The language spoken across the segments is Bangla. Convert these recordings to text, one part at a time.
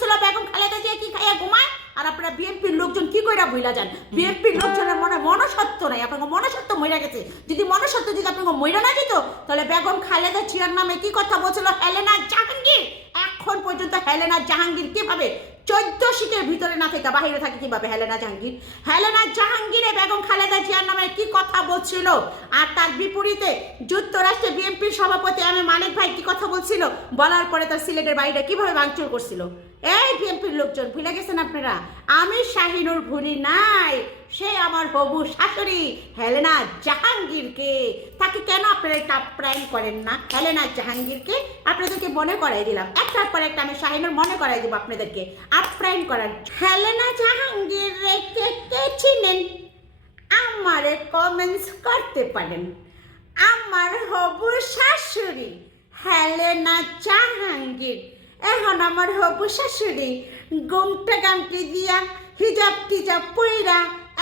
কইছিল বেগম খালেদা জিয়া কি খাইয়া ঘুমায়, আর আপনারা বিএনপির লোকজন কি কইরা ভুলা যান? বিএনপির লোকজনের মনে মনসত্ব নাই, আপনার মনসত্ব মইরা গেছে। যদি মনসত্ব যদি আপনাকে মইরা না যেত তাহলে বেগম খালেদা জিয়ার নামে কি কথা বলছিল হেলেনা জাহাঙ্গীর, এখন পর্যন্ত হেলেনা জাহাঙ্গীর কিভাবে 14 সিটের ভিতরে না থেকে বাহিরে থাকে কিভাবে হেলেনা জাহাঙ্গীর? হেলেনা জাহাঙ্গীরে বেগম খালেদা জিয়ার নামে কি কথা বলছিল, আর তার বিপরীতে যুক্তরাষ্ট্রে বিএনপির সভাপতি এম এ মানিক ভাই কি কথা বলছিল, বলার পরে তার সিলেটের বাড়িটা কিভাবে ভাঙচুর করছিল। এই বিএনপির লোকজন ভুলে গেছেন আপনারা? আমি শাহিনুর ভুলি নাই, সে আমার হবু শাশুড়ি হেলেনা জাহাঙ্গীরকে। তাকে কেন আপনারা এটা প্র্যাঙ্ক করেন না? হেলেনা জাহাঙ্গীরকে আপনাদেরকে মনে করাই দিলাম, একটার পর একটা আমি শাহিনুর মনে করাই দিব আপনাদেরকে প্র্যাঙ্ক করার। হেলেনা জাহাঙ্গীর কে চিনেন? আমারে কমেন্টস করতে পারেন। আমার হবু শাশুড়ি হেলেনা জাহাঙ্গীর, এখন আমার হবু শাশুড়ি গুমটা গামটি দিয়া হিজাব টিজাব পইরা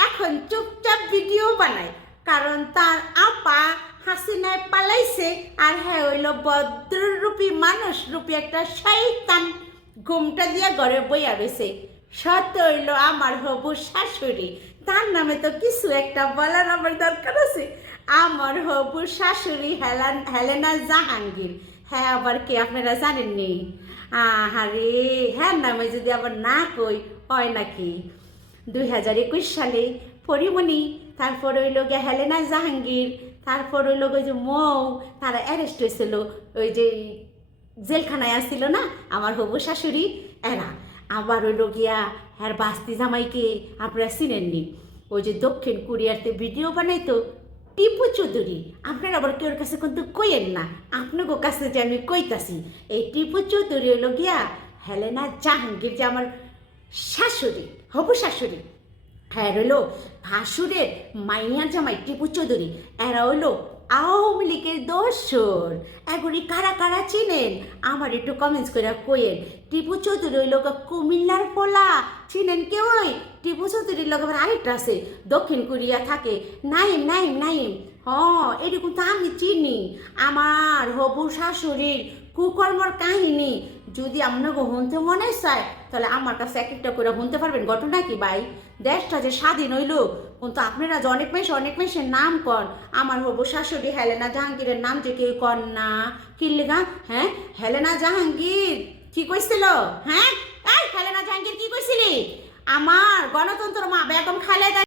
এখন চুপচাপ ভিডিও বানায়, কারণ তার আপা হাসিনায় পালাইছে, আর হ্যাঁ হইল ভদ্ররূপী মানুষ রূপী একটা শয়তান, ঘুমটা দিয়া ঘরে বইয়া রয়েছে। সত্য হইল আমার হবু শাশুড়ি, তার নামে তো কিছু একটা বলার আমার দরকার আছে। আমার হবু শাশুড়ি হেলেনা জাহাঙ্গীর, হ্যাঁ আবার কি আপনারা জানেননি? আহারে, হ্যাঁ নামে যদি আবার না কই হয় নাকি? 2021 সালে পরিমণি, তারপর হইল গিয়ে হেলেনা জাহাঙ্গীর, তারপর হইল ওই যে মৌ, তারা অ্যারেস্ট হয়েছিল, ওই যে জেলখানায় আসছিল না আমার হবু শাশুড়ি এরা। আবার হইল গিয়া হ্যার বাস্তি জামাইকে আপনারা চিনেননি, ওই যে দক্ষিণ কোরিয়াতে ভিডিও বানাইতো টিপু চৌধুরী। আপনারা আবার কেউর কাছে কিন্তু কইেন না, আপনাকে কাছে যে আমি কইতাছি, এই টিপু চৌধুরী হইল গিয়া হেলেনা জাহাঙ্গীর যে আমার শাশুড়ি, হবু শাশুড়ি, হ্যাঁ রইল ভাসুরের মাইয়ার জামাই টিপু চৌধুরী, এরা হইলো আওয়ামী লীগের দোসর। এগুলি কারা কারা চিনেন আমার একটু কমেন্টস করে কইেন। টিপু চৌধুরী হইল কুমিল্লার পোলা, চিনেন কেউ? টিপু চৌধুরীর লোক আবার আরেকটা আছে দক্ষিণ কোরিয়া থাকে, নাইম নাইম নাইম, এরকম তো আমি চিনি। আমার হবু শাশুড়ির কুকর্মর কাহিনী যদি আপনাকে শুনতে মনে চায় তাহলে আমার কাছে এক একটা করে শুনতে পারবেন। ঘটনা কি ভাই, দেশটা যে স্বাধীন হইল, কিন্তু আপনারা যে অনেক মেশের নাম কন, আমার হবু শাশুড়ি হেলেনা জাহাঙ্গীরের নাম যে কেউ কন না। কি লেগা? হ্যাঁ, হেলেনা জাহাঙ্গীর কি কইছিল? হ্যাঁ, হেলেনা জাহাঙ্গীর কি কইছিলি? আমার গণতন্ত্র মা বেগম খালেদা